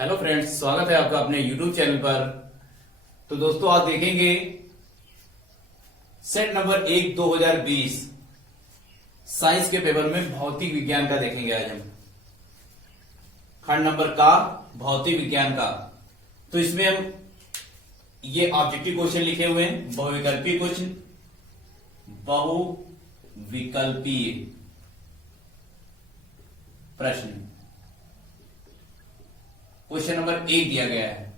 Hello friends, स्वागत है आपका अपने यूट्यूब चैनल पर। तो दोस्तों आज देखेंगे सेट नंबर 1 2020 साइंस के पेपर में भौतिक विज्ञान का देखेंगे। आज हम खंड नंबर का भौतिक विज्ञान का। तो इसमें हम ये ऑब्जेक्टिव क्वेश्चन लिखे हुए हैं, बहुविकल्पीय क्वेश्चन, बहुविकल्पीय प्रश्न। क्वेश्चन नंबर 1 दिया गया है।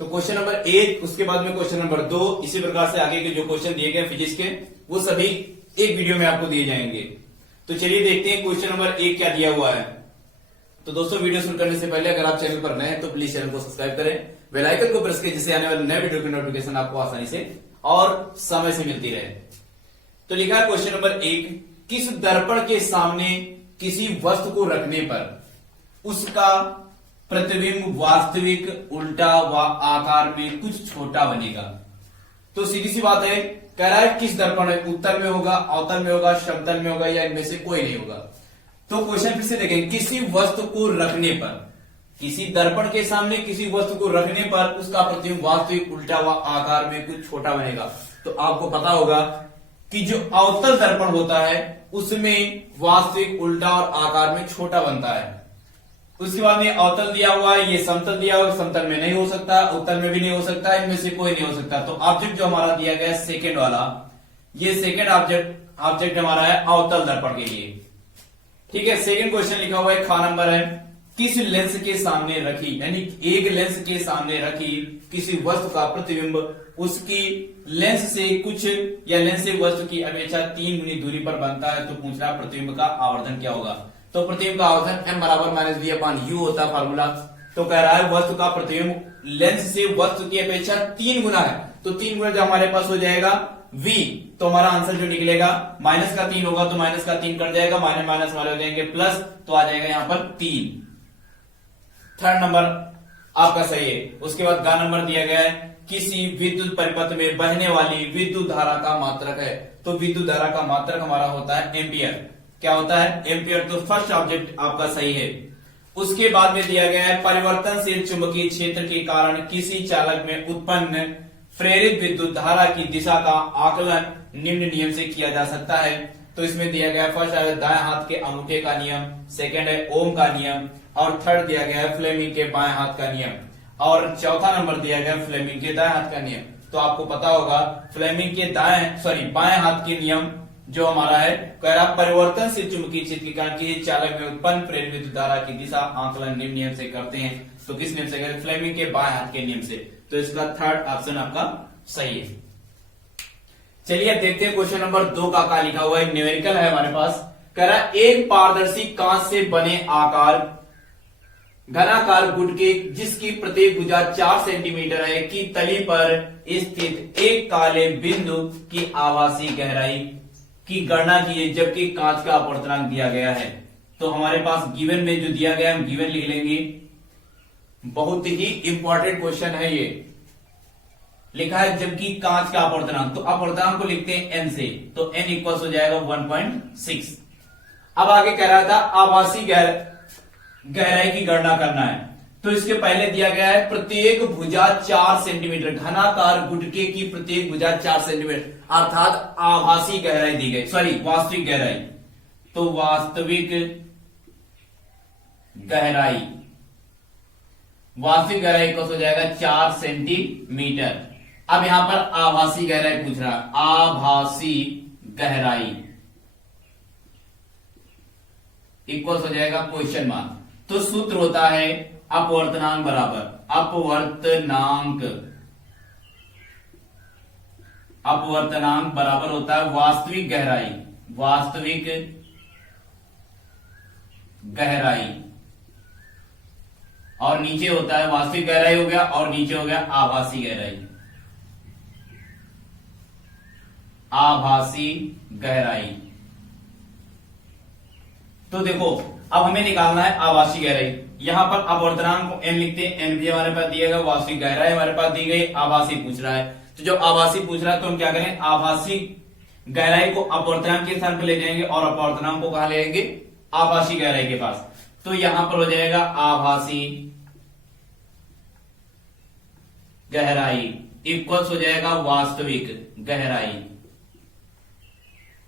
तो क्वेश्चन नंबर 1, उसके बाद में क्वेश्चन नंबर 2, इसी प्रकार से आगे के जो क्वेश्चन दिए गए फिजिक्स के वो सभी एक वीडियो में आपको दिए जाएंगे। तो चलिए देखते हैं क्वेश्चन नंबर 1 क्या दिया हुआ है। तो दोस्तों वीडियो शुरू करने से पहले अगर आप चैनल पर नए हैं तो प्लीज चैनल को सब्सक्राइब करें, बेल आइकन को प्रेस करें जिससे आने वाले नए वीडियो की नोटिफिकेशन आपको आसानी से और समय से मिलती रहे। तो लिखा है क्वेश्चन नंबर 1, किस दर्पण के सामने किसी वस्तु को रखने पर उसका प्रतिबिंब वास्तविक उल्टा व आकार में कुछ छोटा बनेगा। तो सीधी सी बात है, कह रहा है किस दर्पण में, उत्तर में होगा, अवतल में होगा, समतल में होगा या इनमें से कोई नहीं होगा। तो क्वेश्चन फिर से देखें, किसी वस्तु को रखने पर, किसी दर्पण के सामने किसी वस्तु को रखने पर उसका प्रतिबिंब वास्तविक उल्टा व आकार में कुछ छोटा बनेगा। तो आपको पता होगा कि जो अवतल दर्पण होता है उसमें वास्तविक उल्टा और आकार में छोटा बनता है। उसके बाद में अवतल दिया हुआ है, ये समतल दिया हुआ है, समतल में नहीं हो सकता, उत्तल में भी नहीं हो सकता, इनमें से कोई नहीं हो सकता। तो ऑब्जेक्ट जो हमारा दिया गया है सेकेंड वाला, ये सेकेंड ऑब्जेक्ट हमारा है अवतल दर्पण के लिए। ठीक है, सेकेंड क्वेश्चन लिखा हुआ है, खा नंबर है, किस लेंस के सामने रखी, यानी एक लेंस के सामने रखी किसी वस्तु का प्रतिबिंब उसकी लेंस से कुछ या लेंस से वस्तु की अपेक्षा 3 गुनी दूरी पर बनता है। तो पूछ रहा है प्रतिबिंब का आवर्धन क्या होगा। तो प्रतिबिंब का आवर्धन m बराबर -v/u होता है फार्मूला। तो कह रहा है वस्तु का प्रतिबिंब लेंस से वस्तु की अपेक्षा 3 गुना है। तो 3 गुना जो हमारे पास हो जाएगा v, तो हमारा आंसर जो निकलेगा माइनस का 3 होगा तो माइनस का 3 कट जाएगा, माइनस माइनस हमारे हो जाएंगे प्लस, तो आ जाएगा यहाँ पर 3। थर्ड नंबर आपका सही है। उसके बाद ग नंबर दिया गया है, किसी विद्युत परिपथ में बहने वाली विद्युत धारा का मात्रक है। तो विद्युत धारा का मात्रक हमारा होता है एम्पियर। क्या होता है? एम्पियर। तो फर्स्ट ऑब्जेक्ट आपका सही है। उसके बाद में दिया गया है, परिवर्तनशील चुंबकीय क्षेत्र के कारण किसी चालक में उत्पन्न प्रेरित विद्युत धारा की दिशा का आकलन निम्न नियम से किया जा सकता है। तो इसमें दिया गया है, फर्स्ट है दाएं हाथ के अंगूठे का नियम, सेकंड है ओम का नियम, और थर्ड दिया गया है फ्लेमिंग के बाएं हाथ का नियम, और चौथा नंबर दिया गया फ्लेमिंग के दाएं हाथ का नियम। तो आपको पता होगा फ्लेमिंग के बाएं हाथ के नियम जो हमारा है, कह रहा परिवर्तनशील चुंबकीय क्षेत्र के कारण किसी चालक में उत्पन्न प्रेरित विद्युत धारा की दिशा आकलन निम्न नियम से करते हैं। तो किस नियम से करते? फ्लेमिंग के बाएं हाथ के नियम से। तो इसका थर्ड ऑप्शन आपका सही है। चलिए देखते हैं क्वेश्चन नंबर 2 का क्या लिखा हुआ है। न्यूमेरिकल है हमारे पास। कह रहा एक पारदर्शी कांच से बने आकार घनाकार गुट के जिसकी प्रत्येक भुजा 4 सेंटीमीटर है की तली पर स्थित एक काले बिंदु की आभासी गहराई की गणना कीजिए जबकि कांच का अपवर्तनांक दिया गया है। तो हमारे पास गिवन में जो दिया गया है हम गिवन लिख लेंगे। बहुत ही इंपॉर्टेंट क्वेश्चन है ये। लिखा है जबकि कांच का अपवर्तनांक, तो अपवर्तनांक को लिखते हैं n से, तो n इक्वल हो जाएगा 1.6। अब आगे कह रहा था आभासी गहराई की गणना करना है। तो इसके पहले दिया गया है प्रत्येक भुजा 4 सेंटीमीटर, घनाकार गुटके की प्रत्येक भुजा 4 सेंटीमीटर, अर्थात आभासी गहराई दी गई, सॉरी वास्तविक गहराई। तो वास्तविक गहराई को हो जाएगा 4 सेंटीमीटर। अब यहां पर आभासी गहराई पूछ रहा है, आभासी गहराई इक्वल हो जाएगा क्वेश्चन मार्क। तो सूत्र होता है अपवर्तनांक बराबर अपवर्तनांक बराबर होता है वास्तविक गहराई, और नीचे होता है वास्तविक गहराई हो गया और नीचे हो गया आभासी गहराई। तो देखो अब हमें निकालना है आभासी गहराई। यहां पर अपवर्तनांक को n लिखते हैं, n भी हमारे पास दिया गया, वास्तविक गहराई हमारे पास दी गई, आभासी पूछ रहा है। तो जो आभासी पूछ रहा है तो हम क्या करें, आभासी गहराई को अपवर्तनांक के स्थान पर ले जाएंगे और अपवर्तनांक को कहां ले जाएंगे? आभासी गहराई के पास। तो यहां पर हो जाएगा आभासी गहराई इक्वल्स हो जाएगा वास्तविक गहराई,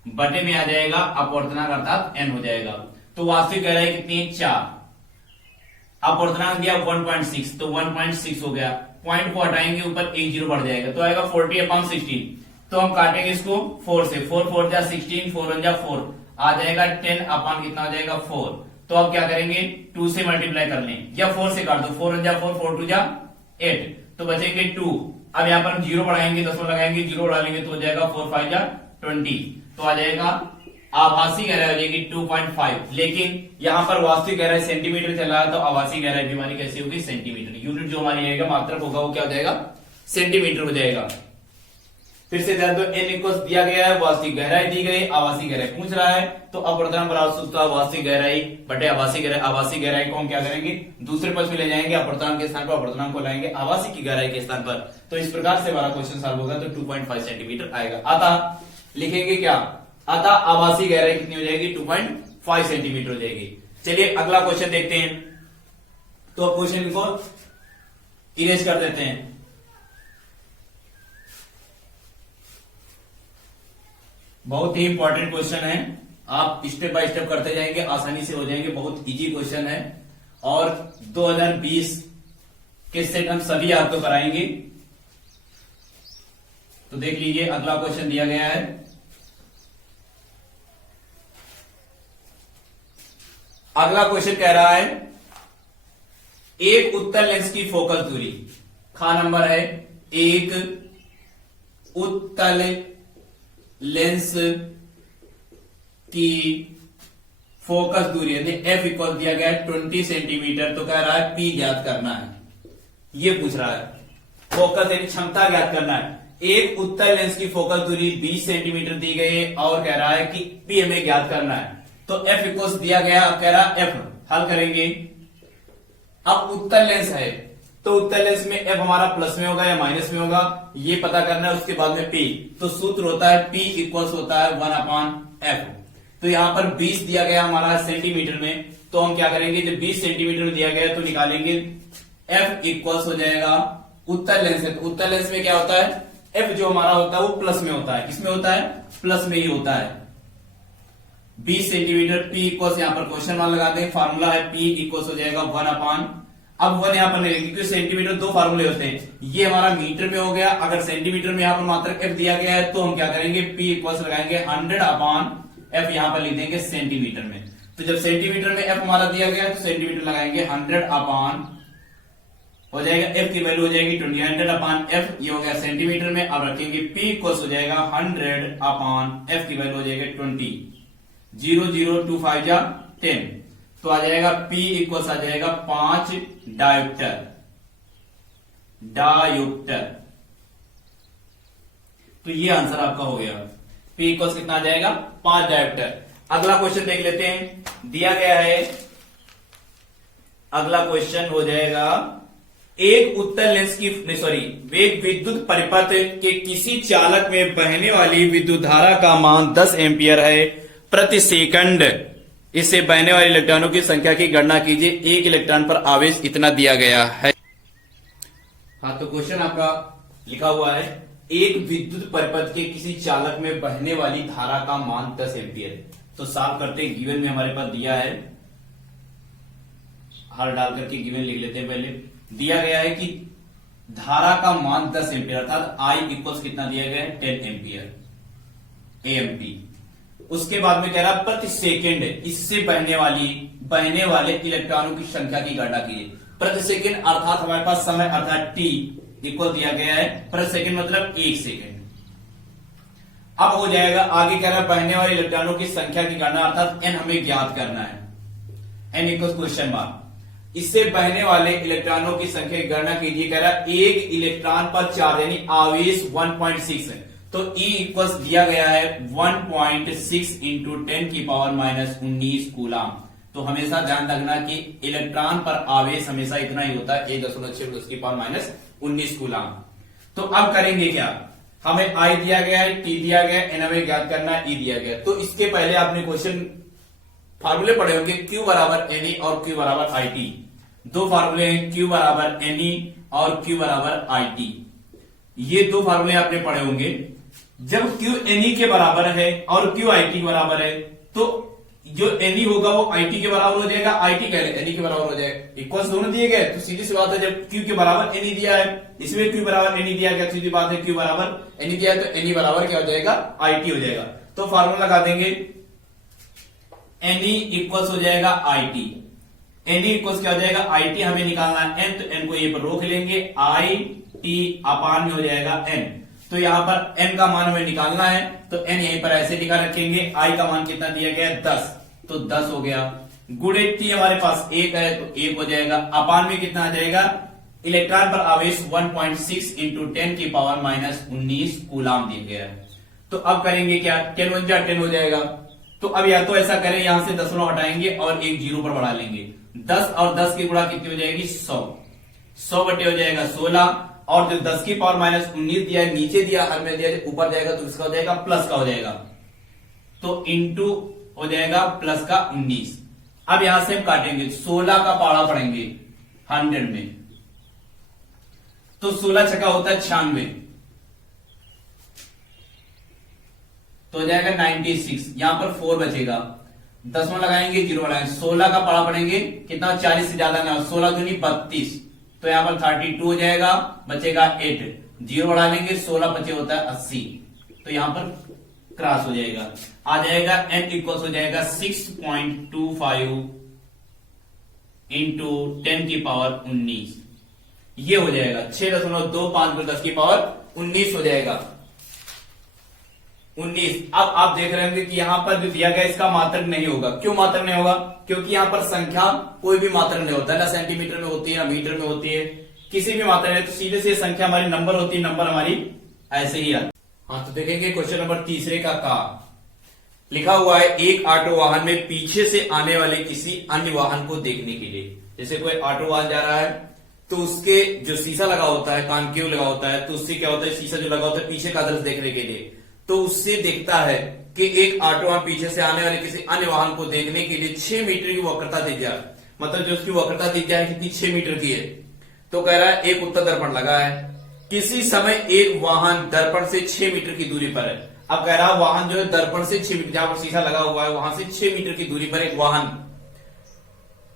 बटे में आ जाएगा अपवर्तनांक अर्थात n हो जाएगा। तो वास्तविक गहराई कितनी है 4, अपवर्तनांक दिया 1.6 तो 1.6 हो गया, पॉइंट को हटाएंगे ऊपर एक जीरो बढ़ जाएगा तो आएगा 40/16। तो हम काटेंगे इसको 4 से, 4 4 जा 16, 4 1 जा 4 आ जाएगा 10 अपान कितना हो जाएगा 4। तो अब क्या करेंगे 2 से मल्टीप्लाई कर लें या 4 से काट दो, 4 1 जा 4, 4 2 जा 8 तो बचेंगे 2। अब यहाँ पर हम जीरो बढ़ाएंगे, दशमलव लगाएंगे, जीरो बढ़ा लेंगे तो हो जाएगा 4 5 जा 20 तो आ जाएगा आभासी गहराई हो जाएगी 2.5। लेकिन यहां पर वास्तविक गहराई सेंटीमीटर चल रहा है तो आभासी गहराई भी हमारी कैसी होगी सेंटीमीटर। यूनिट जो हमारी रहेगा मात्रक होगा वो क्या हो जाएगा सेंटीमीटर हो जाएगा। फिर से ध्यान दो n इक्वल्स दिया गया है, वास्तविक गहराई दी गई, आभासी गहराई पूछ रहा है तो अपवर्तनांक बराबर सूत्र वास्तविक गहराई बटे आभासी गहराई। आभासी गहराई को हम क्या करेंगे दूसरे पक्ष में ले जाएंगे, अपवर्तनांक के स्थान पर अपवर्तनांक को लाएंगे आभासी की गहराई के स्थान पर। तो इस प्रकार से हमारा क्वेश्चन सॉल्व होगा तो 2.5 सेंटीमीटर आएगा। अतः लिखेंगे क्या, अतः आभासी गहराई कितनी हो जाएगी 2.5 सेंटीमीटर हो जाएगी। चलिए अगला क्वेश्चन देखते हैं। तो अब क्वेश्चन को इरेज कर देते हैं। बहुत ही इंपॉर्टेंट क्वेश्चन है, आप स्टेप बाय स्टेप करते जाएंगे आसानी से हो जाएंगे, बहुत इजी क्वेश्चन है और 2020 के सेट हम सभी आपको कराएंगे। तो देख लीजिए अगला क्वेश्चन दिया गया है, अगला क्वेश्चन कह रहा है एक उत्तल लेंस की फोकल दूरी, खा नंबर है, एक उत्तल लेंस की फोकस दूरी यानी एफ इक्वल दिया गया है 20 सेंटीमीटर। तो कह रहा है पी ज्ञात करना है, ये पूछ रहा है, फोकस यानी क्षमता ज्ञात करना है। एक उत्तल लेंस की फोकस दूरी 20 सेंटीमीटर दी गई है और कह रहा है कि पी हमें ज्ञात करना है। तो एफ इक्वल्स दिया गया, अब कह रहा है एफ हल करेंगे। अब उत्तल लेंस है तो उत्तल लेंस में एफ हमारा प्लस में होगा या माइनस में होगा ये पता करना है। उसके बाद में पी, तो सूत्र होता है पी इक्वल्स होता है 1/f। तो यहां पर 20 दिया गया हमारा सेंटीमीटर में, तो हम क्या करेंगे जब 20 सेंटीमीटर में दिया गया तो निकालेंगे एफ इक्वल्स हो जाएगा, उत्तल लेंस है तो उत्तल लेंस में क्या होता है एफ जो हमारा होता है वो प्लस में होता है। किसमें होता है प्लस में ही होता है। 20 सेंटीमीटर पी इक्वल्स यहां पर क्वेश्चन मार्क लगाते हैं, फार्मूला है पी इक्वल्स हो जाएगा 1/। अब 1 यहां पर नहीं लेंगे क्योंकि सेंटीमीटर दो फार्मूले होते हैं, ये हमारा मीटर में हो गया। अगर सेंटीमीटर में यहां पर मात्र एफ दिया गया है तो हम क्या करेंगे पी इक्वल्स लगाएंगे 100/f, यहां पर लिख देंगे सेंटीमीटर में। तो जब सेंटीमीटर में एफ हमारा दिया गया है तो सेंटीमीटर लगाएंगे 100/, हो जाएगा एफ की वैल्यू हो जाएगी 20, 100/f ये हो गया सेंटीमीटर में। अब रखेंगे पी इक्वल्स हो जाएगा 100/f की वैल्यू हो जाएगा 20, 0 0 2 5 जा 10 तो आ जाएगा P इक्वल्स आ जाएगा 5 डायोप्टर। तो ये आंसर आपका हो गया, P इक्वल्स कितना आ जाएगा 5 डायोप्टर। अगला क्वेश्चन देख लेते हैं, दिया गया है अगला क्वेश्चन हो जाएगा एक उत्तल लेंस की एक विद्युत परिपथ के किसी चालक में बहने वाली विद्युत धारा का मान 10 एम्पियर है प्रति सेकंड। इससे बहने वाले इलेक्ट्रॉनों की संख्या की गणना कीजिए, एक इलेक्ट्रॉन पर आवेश इतना दिया गया है। हाँ तो क्वेश्चन आपका लिखा हुआ है एक विद्युत परिपथ के किसी चालक में बहने वाली धारा का मान 10 एम्पियर। तो साफ करते हैं, गिवन में हमारे पास दिया है, हर डाल करके गिवन लिख लेते हैं। पहले दिया गया है कि धारा का मान 10 एम्पियर अर्थात आई इक्वल्स कितना दिया गया है 10 एम्पियर एएमपी। उसके बाद में कह रहा प्रति सेकेंड इससे बहने वाले इलेक्ट्रॉनों की संख्या की गणना कीजिए। प्रति सेकेंड अर्थात हमारे पास समय अर्थात टी इक्वल दिया गया है, प्रति सेकेंड मतलब 1 सेकेंड। अब हो जाएगा आगे कह रहा है बहने वाले इलेक्ट्रॉनों की संख्या की गणना अर्थात एन हमें ज्ञात करना है, एन इक्वल क्वेश्चन मार्क। इससे बहने वाले इलेक्ट्रॉनों की संख्या की गणना कीजिए। कह रहा है एक इलेक्ट्रॉन पर चार्ज यानी आवेश 1.6 है तो E इक्वल्स दिया गया है 1.6 इंटू 10⁻⁻19 कूलाम। तो हमेशा ध्यान रखना कि इलेक्ट्रॉन पर आवेश हमेशा इतना ही होता है 1.6 कूलाम। तो अब करेंगे क्या, हमें I दिया गया है, T दिया गया है, N हमें ज्ञात करना है, E दिया गया। तो इसके पहले आपने क्वेश्चन फार्मूले पढ़े होंगे, Q बराबर एनई और Q बराबर आईटी। दो फार्मूले हैं, Q बराबर एनई और Q बराबर आईटी। ये दो फार्मूले आपने पढ़े होंगे। जब Q एनई के बराबर है और Q आईटी के बराबर है, तो जो एनई होगा वो आईटी के बराबर हो जाएगा, आईटी कह रहे एनई के बराबर हो जाएगा। इक्वल्स दोनों दिए गए, तो सीधी सी बात है, जब Q के बराबर एनई दिया है, इसमें Q बराबर एनई दिया गया, सीधी बात है Q बराबर एनई दिया है, तो एनई बराबर क्या हो जाएगा, आईटी हो जाएगा। तो फार्मूला लगा देंगे, एनई इक्वल्स हो जाएगा आईटी। एनई इक्वल्स क्या हो जाएगा, आईटी हमें निकालना है एन, तो एन को ये पर रोक लेंगे, आई टी अपान में हो जाएगा एन। तो यहां पर एन का मान हमें निकालना है, तो एन यहीं पर ऐसे लिखा रखेंगे, आई का मान कितना दिया गया है 10, तो 10 हो गया। गुणे टी हमारे पास 1 है, तो 1 हो जाएगा। अपान में कितना आ जाएगा, इलेक्ट्रॉन पर आवेश 1.6 इंटू 10 की पावर माइनस 19 कूलाम दिया गया है। तो अब करेंगे क्या, 10 1 जा 10 हो जाएगा। तो अब या तो ऐसा करें, यहां से दशमलव हटाएंगे और एक जीरो पर बढ़ा लेंगे। 10 और 10 की गुणा कितनी हो जाएगी, 100। 100 बटे हो जाएगा 16, और जो 10 की पावर माइनस 19 दिया है, नीचे दिया हर में दिया, ऊपर जाएगा तो इसका हो जाएगा प्लस का हो जाएगा, तो इंटू हो जाएगा प्लस का 19। अब यहां से हम काटेंगे, 16 का पाड़ा पड़ेंगे 100 में, तो 16 छक्का होता है 96, तो हो जाएगा 96। यहां पर 4 बचेगा, दसवां लगाएंगे, जीरो लगाएंगे, 16 का पाड़ा पड़ेंगे कितना, 40 से ज्यादा ना, 16 दूनी 32, तो यहां पर 32 हो जाएगा, बचेगा 8, जीरो बढ़ा लेंगे, 16 बचे होता है 80, तो यहां पर क्रॉस हो जाएगा, आ जाएगा n इक्वल्स हो जाएगा 6.25 इंटू 10 की पावर 19, ये हो जाएगा 6.25 पर 10 की पावर 19 हो जाएगा 19। अब आप देख रहे होंगे कि यहां पर जो दिया गया इसका मात्रक नहीं होगा। क्यों मात्रक नहीं होगा, क्योंकि यहां पर संख्या कोई भी मात्रक नहीं होता है, ना सेंटीमीटर में होती है ना मीटर में होती है, किसी भी मात्रा में, तो सीधे से संख्या हमारी नंबर होती है, नंबर हमारी ऐसे ही आती। हाँ, तो देखेंगे क्वेश्चन नंबर तीसरे का लिखा हुआ है, एक ऑटो वाहन में पीछे से आने वाले किसी अन्य वाहन को देखने के लिए, जैसे कोई ऑटो वाहन जा रहा है, तो उसके जो शीशा लगा होता है, कॉन्केव लगा होता है, तो उससे क्या होता है, शीशा जो लगा होता है पीछे का दृश्य देखने के लिए, तो उससे देखता है कि एक ऑटो वाहन पीछे से आने वाले किसी अन्य वाहन को देखने के लिए 6 मीटर की वक्रता त्रिज्या, मतलब जो उसकी वक्रता त्रिज्या है कितनी, 6 मीटर की है। तो कह रहा है एक उत्तल दर्पण लगा है, किसी समय एक वाहन दर्पण से 6 मीटर की दूरी पर है। अब कह रहा है वाहन जो है दर्पण से 6 मीटर, जहां पर शीशा लगा हुआ है वहां से 6 मीटर की दूरी पर एक वाहन,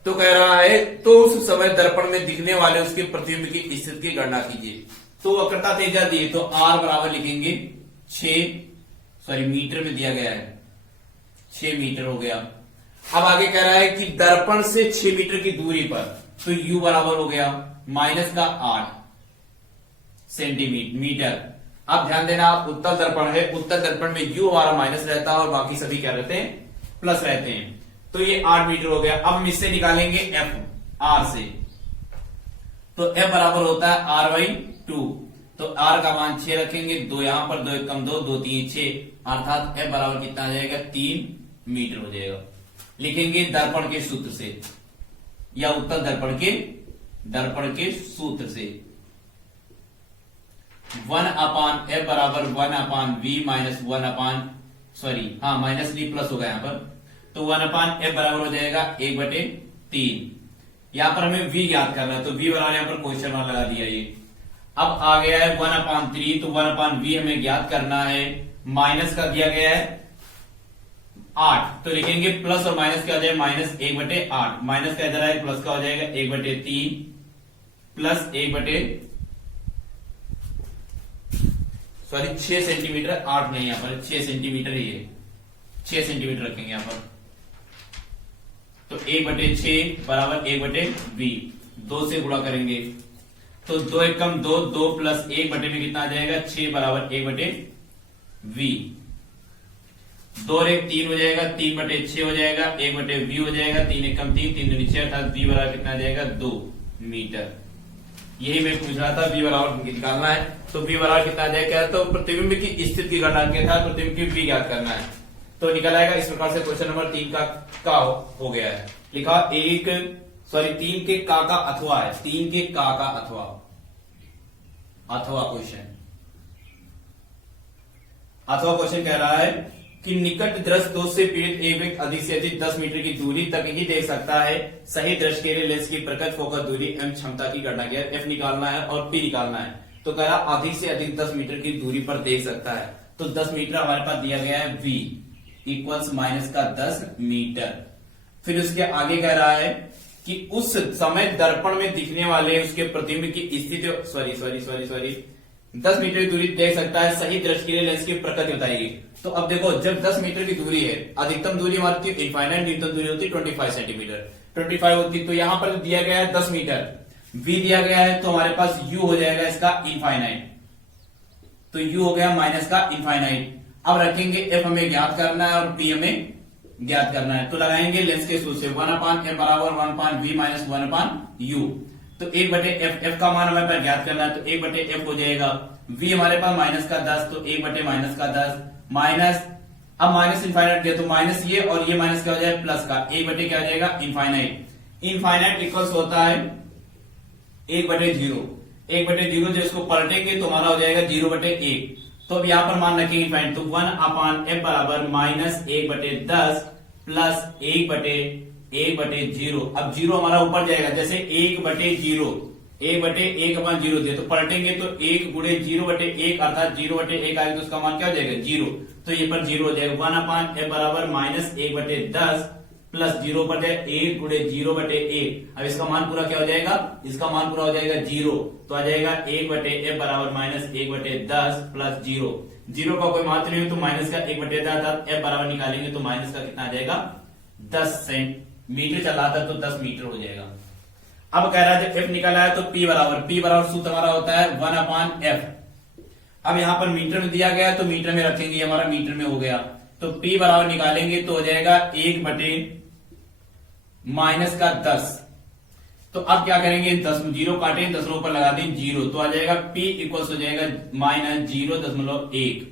तो कह रहा है तो उस समय दर्पण में दिखने वाले उसके प्रतिबिंब की स्थिति की गणना कीजिए। तो वक्रता त्रिज्या दी, तो r बराबर लिखेंगे 6 मीटर में दिया गया है, 6 मीटर हो गया। अब आगे कह रहा है कि दर्पण से 6 मीटर की दूरी पर, तो u बराबर हो गया माइनस का 8 सेंटीमीटर। अब ध्यान देना, आप उत्तल दर्पण है, उत्तल दर्पण में u हमारा माइनस रहता है और बाकी सभी क्या रहते हैं, प्लस रहते हैं, तो ये 8 मीटर हो गया। अब हम इससे निकालेंगे f, r से, तो f बराबर होता है r/2, तो r का मान 6 रखेंगे, 2 यहां पर, 2 कम 2, 2 3 6, अर्थात f बराबर कितना आ जाएगा, 3 मीटर हो जाएगा। लिखेंगे दर्पण के सूत्र से, या उत्तल दर्पण के सूत्र से, 1/f बराबर 1/v माइनस 1/, माइनस नहीं प्लस होगा यहां पर, तो 1/f बराबर हो जाएगा 1/3। यहां पर हमें v याद करना है, तो v बराबर यहां पर क्वेश्चन मार्क लगा दिया ये। अब आ गया है 1/3, तो 1/v हमें ज्ञात करना है, माइनस का दिया गया है 8, तो लिखेंगे प्लस और माइनस क्या हो जाएगा, माइनस 1/8, माइनस का इधर है, प्लस का हो जाएगा 1/3 प्लस 6 सेंटीमीटर, 8 नहीं, यहां पर 6 सेंटीमीटर ही है, 6 सेंटीमीटर रखेंगे यहां पर, तो 1/6 बराबर 1/v, 2 से गुणा करेंगे, तो 2 1 कम 2, 2 प्लस 1 बटे में कितना आ जाएगा, 6 बराबर 1/v, 2 और 1 3 हो जाएगा, 3/6 हो जाएगा, 1/v हो जाएगा, 3 1 कम 3, 3 दूनी 6, अर्थात v बराबर कितना आ जाएगा, 2 मीटर। यही मैं पूछ रहा था, v बराबर निकालना है, तो v बराबर कितना आ जाएगा, तो प्रतिबिंब की स्थिति की गणना के साथ प्रतिबिंब की v ज्ञात करना है, तो निकल आएगा। इस प्रकार से क्वेश्चन नंबर 3 का हो गया है। लिखा 3 के का अथवा है, 3 के का अथवा क्वेश्चन कह रहा है कि निकट दृष्ट दोष से पीड़ित एक व्यक्ति अधिक से अधिक 10 मीटर की दूरी तक ही देख सकता है। सही दृष्टि के लिए लेंस की प्रकट फोकस दूरी एवं क्षमता की गणना किया। एफ निकालना है और पी निकालना है। तो कह रहा अधिक से अधिक 10 मीटर की दूरी पर देख सकता है। तो 10 मीटर हमारे पास दिया गया है v इक्वल्स माइनस का 10 मीटर। फिर उसके आगे कह रहा है कि उस समय दर्पण में दिखने वाले उसके प्रतिबिंब की स्थिति सॉरी 10 मीटर की दूरी देख सकता है। सही दृष्टि के लिए लेंस की प्रकृति बताएगी। तो अब देखो, जब 10 मीटर की दूरी है, अधिकतम दूरी हमारी इनफाइनाइट, न्यूनतम दूरी होती है 25 सेंटीमीटर, 25 होती। तो यहां पर दिया गया है 10 मीटर, v दिया गया है, तो हमारे पास u हो जाएगा इसका इनफाइनाइट। तो u हो गया माइनस का इनफाइनाइट। अब रखेंगे f हमें ज्ञात करना है और p हमें ज्ञात करना है। तो लगाएंगे लेंस के सूत्र से 1/f बराबर 1/v माइनस 1/u। तो 1/f का मान हमें पर ज्ञात करना है। तो 1/f हो जाएगा, v हमारे पास माइनस का 10, तो 1/- माइनस का 10 माइनस, अब माइनस इनफाइनाइट दिया तो माइनस ये और ये माइनस क्या हो जाएगा प्लस का 1/, क्या हो जाएगा इनफाइनाइट। इनफाइनाइट इक्वल्स होता है 1/0। 1/0 जो इसको पलटेंगे तो हमारा हो जाएगा 0/1। तो अब यहां पर मान रखेंगे इनफाइनाइट। तो 1/f बराबर माइनस 1/10 प्लस 1/1/0। अब 0 हमारा ऊपर जाएगा, जैसे 1/0 1/1/0 दिया तो पलटेंगे तो 1 गुणे 0/1 अर्थात 0/1 आएगा, तो उसका मान क्या हो जाएगा 0। तो ये पर 0 हो जाएगा। 1/f बराबर माइनस 1/10 प्लस 0 पर जाए 1 गुणे 0/1। अब इसका मान पूरा क्या हो जाएगा, इसका मान पूरा हो जाएगा 0। तो आ जाएगा 1/f बराबर माइनस 1/10 प्लस 0। 0 का कोई मान नहीं हो तो माइनस का 1/10 अर्थात f बराबर निकालेंगे तो माइनस का कितना आ जाएगा 10 सेंटीमीटर चला था, तो 10 मीटर हो जाएगा। अब कह रहा है जब f निकाला है तो p बराबर सूत्र हमारा होता है 1/f। अब यहां पर मीटर में दिया गया है तो मीटर में रखेंगे, ये हमारा मीटर में हो गया। तो p बराबर निकालेंगे तो हो जाएगा 1/- माइनस का 10। तो अब क्या करेंगे, 10 0 काटे, 10 ऊपर लगा दें 0, तो आ जाएगा p इक्वल्स हो जाएगा माइनस 0.1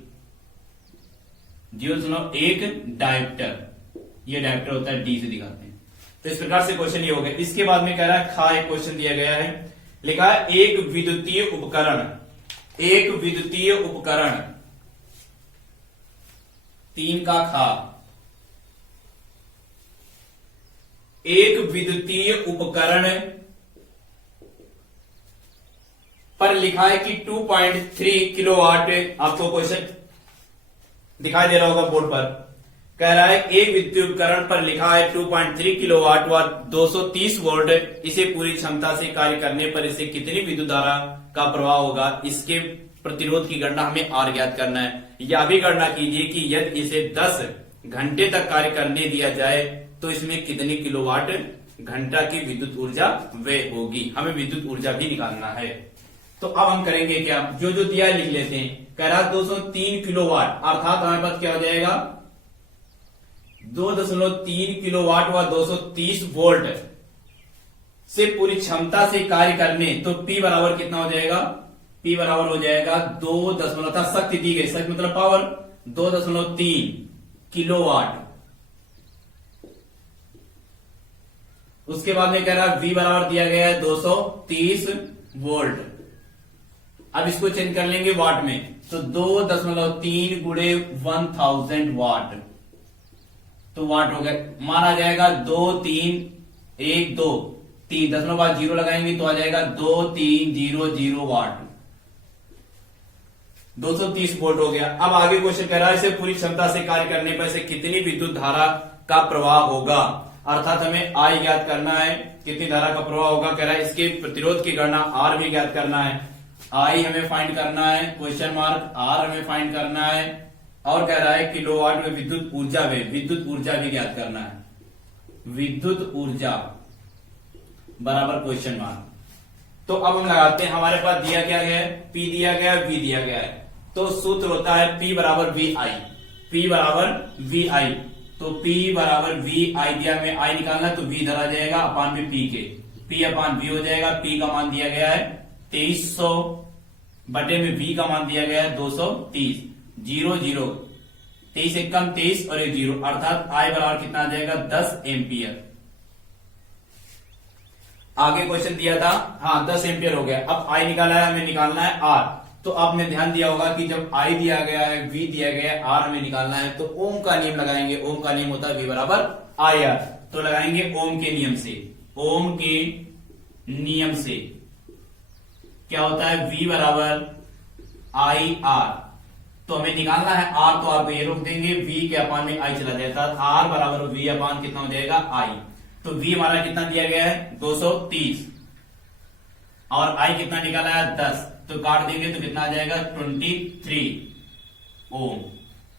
डायोप्टर। ये डायोप्टर होता है, d से दिखाते हैं। तो इस प्रकार से क्वेश्चन ये हो गया। इसके बाद में कह रहा है खा एक क्वेश्चन दिया गया है, लिखा है एक विद्युतीय उपकरण 3 का खा। एक विद्युतीय उपकरण पर लिखा है कि 2.3 किलोवाट, आपको क्वेश्चन दिखाई दे रहा होगा बोर्ड पर। कह रहा है एक विद्युत उपकरण पर लिखा है 2.3 किलोवाट व 230 वोल्ट, इसे पूरी क्षमता से कार्य करने पर इसे कितनी विद्युत धारा का प्रवाह होगा। इसके प्रतिरोध की गणना हमें R ज्ञात करना है। यह भी गणना कीजिए कि यदि इसे 10 घंटे तक कार्य करने दिया जाए तो इसमें कितनी किलोवाट घंटा की विद्युत ऊर्जा व्यय होगी। हमें विद्युत ऊर्जा भी निकालना है। तो अब हम करेंगे क्या, जो जो दिया है लिख लेते हैं। कह रहा 203 किलोवाट अर्थात हमारे पास क्या हो जाएगा 2.3 किलोवाट व 230 वोल्ट से पूरी क्षमता से कार्य करने, तो P बराबर कितना हो जाएगा, P बराबर हो जाएगा 2 शक्ति दी गई, शक्ति मतलब पावर 2.3 किलोवाट। उसके बाद में कह रहा V बराबर दिया गया है 230 वोल्ट। अब इसको चेंज कर लेंगे वाट में, तो 2.3 गुणे 1000 वाट, तो वाट हो गया। माना जाएगा 2 3 1 2 3 दशमलव बाद 0 लगाएंगे तो आ जाएगा 2300 वाट, 230 वोल्ट हो गया। अब आगे क्वेश्चन कह रहा है इसे पूरी क्षमता से कार्य करने पर इसे कितनी विद्युत धारा का प्रवाह होगा, अर्थात हमें I ज्ञात करना है, कितनी धारा का प्रवाह होगा। कह रहा है इसके प्रतिरोध की गणना R भी ज्ञात करना है। I हमें फाइंड करना है, क्वेश्चन मार्क R हमें फाइंड करना है, और कह रहा है किलोवाट में विद्युत ऊर्जा भी ज्ञात करना है। विद्युत ऊर्जा बराबर क्वेश्चन मार्क। तो अब हम लगाते हैं, हमारे पास दिया क्या गया है, P दिया गया है, V दिया गया है। तो सूत्र होता है P बराबर VI, P बराबर VI। तो P बराबर VI दिया, हमें I निकालना है तो V धरा जाएगा अपान में P के, P अपान V हो जाएगा। P का मान दिया गया है 2300 बटे में V का मान दिया गया है 230, 0 0 23 एक कम 23 और एक 0, अर्थात I बराबर कितना आ जाएगा 10 एम्पियर। आगे क्वेश्चन दिया था, हाँ 10 एम्पियर हो गया। अब I निकाला है, हमें निकालना है R। तो आपने ध्यान दिया होगा कि जब I दिया गया है, V दिया गया है, R हमें निकालना है, तो ओम का नियम लगाएंगे। ओम का नियम होता है V बराबर IR। तो लगाएंगे ओम के नियम से। ओम के नियम से क्या होता है, V बराबर IR। तो हमें निकालना है R, तो आप ये रोक देंगे, V के अपान में I चला जाएगा, R बराबर V अपान कितना हो जाएगा I। तो V हमारा कितना दिया गया है 230 और I कितना निकाला है 10, तो काट देंगे तो कितना आ जाएगा 23 ओम।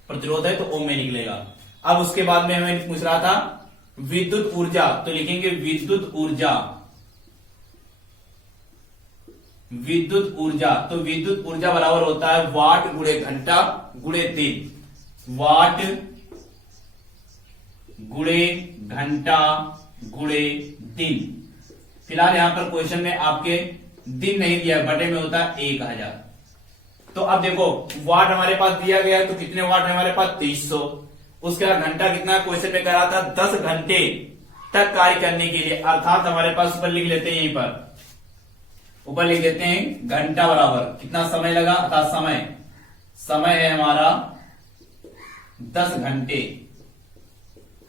प्रतिरोध है तो ओम में निकलेगा। अब उसके बाद में हमें पूछ रहा था विद्युत ऊर्जा, तो लिखेंगे विद्युत ऊर्जा। विद्युत ऊर्जा, तो विद्युत ऊर्जा बराबर होता है वाट गुणे घंटा गुणे दिन। वाट गुणे घंटा गुणे दिन। फिलहाल यहां पर क्वेश्चन में आपके दिन नहीं दिया है, बटे में होता है 1000। तो अब देखो वाट हमारे पास दिया गया है, तो कितने वाट है हमारे पास 2300। उसके बाद घंटा कितना क्वेश्चन में करा था 10 घंटे तक कार्य करने के लिए, अर्थात हमारे पास ऊपर लिख लेते हैं, यहीं पर ऊपर लिख देते हैं घंटा बराबर कितना समय लगा, अर्थात समय है हमारा 10 घंटे,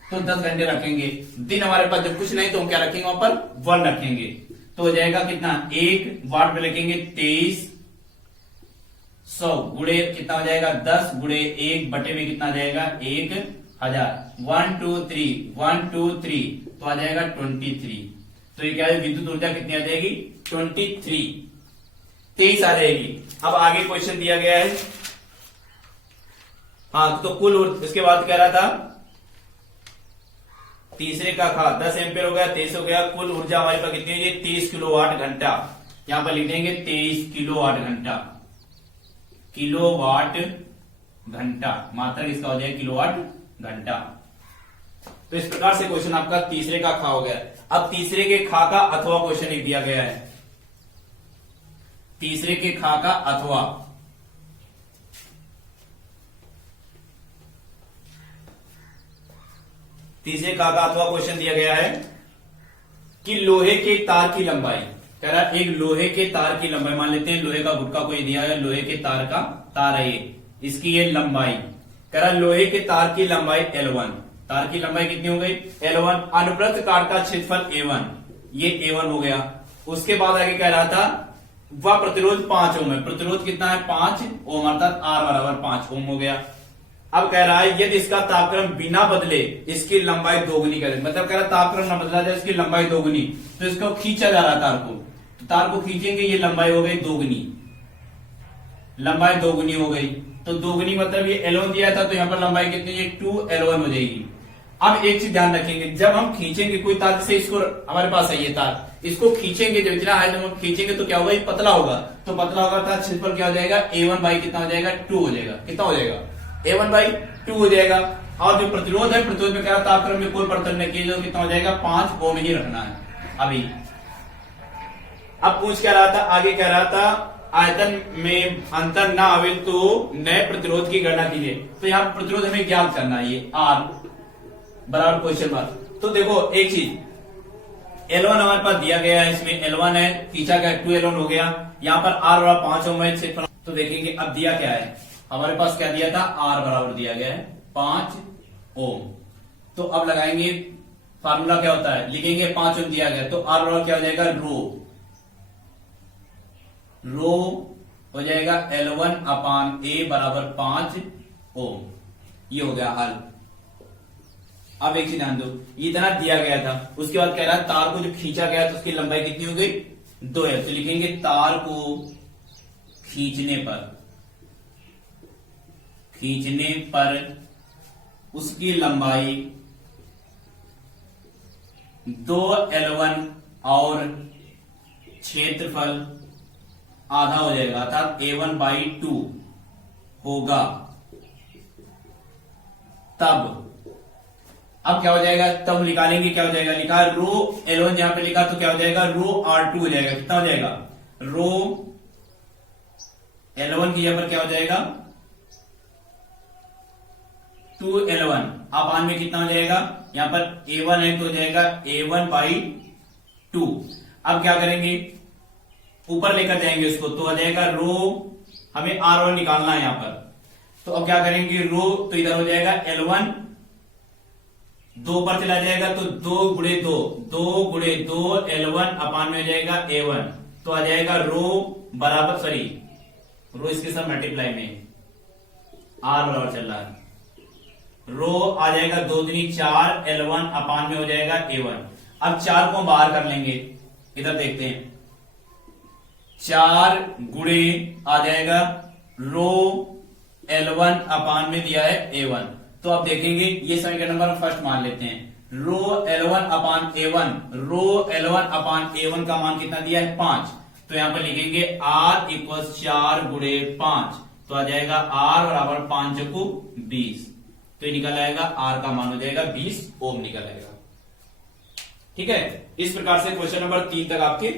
तो 10 घंटे रखेंगे। दिन हमारे पास जब कुछ नहीं तो हम क्या रखेंगे वहां पर 1 रखेंगे, तो हो जाएगा कितना 1 वाट में लिखेंगे 2300 गुणे कितना हो जाएगा 10 गुणे 1 बटे में कितना आ जाएगा 1000। 1 2 3 तो आ जाएगा 23। तो ये क्या है, विद्युत ऊर्जा कितनी आ जाएगी 23 आ जाएगी। अब आगे क्वेश्चन दिया गया है, हाँ, तो कुल इसके बाद कह रहा था तीसरे का खा 10 एम्पियर हो गया, 23 हो गया, कुल ऊर्जा हमारे पास कितनी है 23 किलोवाट घंटा। यहां पर लिख देंगे 23 किलोवाट घंटा। किलोवाट घंटा मात्रा इसका हो जाएगा किलोवाट घंटा। तो इस प्रकार से क्वेश्चन आपका तीसरे का खा हो गया। अब तीसरे के खा का अथवा क्वेश्चन एक दिया गया है। तीसरे के खा का अथवा, तीसरे का अथवा क्वेश्चन दिया गया है कि लोहे के तार की लंबाई, कह रहा है एक लोहे के तार की लंबाई, मान लेते हैं लोहे का गुटका कोई दिया है, लोहे के तार का तार है ये, इसकी ये लंबाई, कह रहा लोहे के तार की लंबाई L1, तार की लंबाई कितनी हो गई L1, अनुप्रस्थ काट का क्षेत्रफल A1, ये A1 हो गया। उसके बाद आगे कह रहा था वह प्रतिरोध 5 ओम है, प्रतिरोध कितना है 5 ओम, अर्थात R बराबर 5 ओम हो गया। अब कह रहा है यदि इसका तापक्रम बिना बदले इसकी लंबाई दोगुनी करे, मतलब कह रहा तापक्रम न बदला जाए, इसकी लंबाई दोगुनी, तो इसको खींचा जा रहा है तार को, तो तार को खींचेंगे, ये लंबाई हो गई दोगुनी, लंबाई दोगुनी हो गई। तो दोगुनी मतलब ये L1 दिया था, तो यहां पर लंबाई कितनी है 2L1 हो जाएगी। अब एक चीज ध्यान रखेंगे, जब हम खींचेंगे कोई तार, जैसे इसको हमारे पास है ये तार, इसको खींचेंगे, जब इतना है जब हम खींचेंगे तो क्या होगा, ये पतला होगा, तो पतला होगा तो क्षेत्रफल क्या हो जाएगा A1 बाई कितना हो जाएगा 2 हो जाएगा, कितना हो जाएगा A1 बाई 2 हो जाएगा। और जो प्रतिरोध है, प्रतिरोध में क्या तापक्रम में कोई परिवर्तन नहीं किया, जो कितना हो जाएगा 5 ओम ही रखना है अभी। अब पूछ क्या रहा था, आगे कह रहा था आयतन में अंतर ना आवे तो नए प्रतिरोध की गणना कीजिए। तो यहाँ प्रतिरोध हमें ज्ञात करना है, ये R बराबर क्वेश्चन मार्क। तो देखो एक चीज L1 हमारे पास दिया गया है, इसमें L1 है, खींचा गया 2L1 हो गया, यहाँ पर R बराबर 5 ओम है। तो देखेंगे अब दिया क्या है, हमारे पास क्या दिया था R बराबर दिया गया है 5 ओम। तो अब लगाएंगे फार्मूला क्या होता है, लिखेंगे 5 ओम दिया गया, तो R बराबर क्या हो जाएगा रो हो जाएगा L1 अपान A बराबर 5 ओम। ये हो गया हल। अब एक चीज ध्यान दो, ये इतना दिया गया था, उसके बाद कह रहा है तार को जो खींचा गया तो उसकी लंबाई कितनी हो गई 2 है, तो लिखेंगे तार को खींचने पर उसकी लंबाई 2L1 और क्षेत्रफल आधा हो जाएगा, अर्थात A1 बाई 2 होगा। तब अब क्या हो जाएगा, तब निकालेंगे क्या हो जाएगा, लिखा रो L1 जहां पे लिखा तो क्या हो जाएगा रो R2 हो जाएगा, कितना हो जाएगा रो L1 की जगह पर क्या हो जाएगा 2L1 अपान में कितना हो जाएगा, यहां पर A1 है तो हो जाएगा A1 बाई 2। अब क्या करेंगे, ऊपर लेकर जाएंगे उसको, तो आ जाएगा रो हमें R1 निकालना है यहां पर। तो अब क्या करेंगे, रो तो इधर हो जाएगा L1, 2 पर चला जाएगा तो 2 गुणे 2, 2 गुणे 2 L1 अपान में हो जाएगा A1। तो आ जाएगा रो बराबर, सॉरी रो इसके साथ मल्टीप्लाई में R बराबर चल रहा है, रो आ जाएगा 2 दूनी 4 L1 अपान में हो जाएगा A1। अब 4 को बाहर कर लेंगे, इधर देखते हैं, 4 गुणे आ जाएगा रो L1 अपान में दिया है A1। तो आप देखेंगे ये समीकरण नंबर हम फर्स्ट मान लेते हैं, रो L1 अपान A1, रो L1 अपान A1 का मान कितना दिया है 5। तो यहां पर लिखेंगे R इक्वल 4 गुणे 5, तो आ जाएगा R बराबर 5 चौको 20। तो ये निकल आएगा R का मान हो जाएगा 20 ओम निकल आएगा। ठीक है, इस प्रकार से क्वेश्चन नंबर 3 तक आपके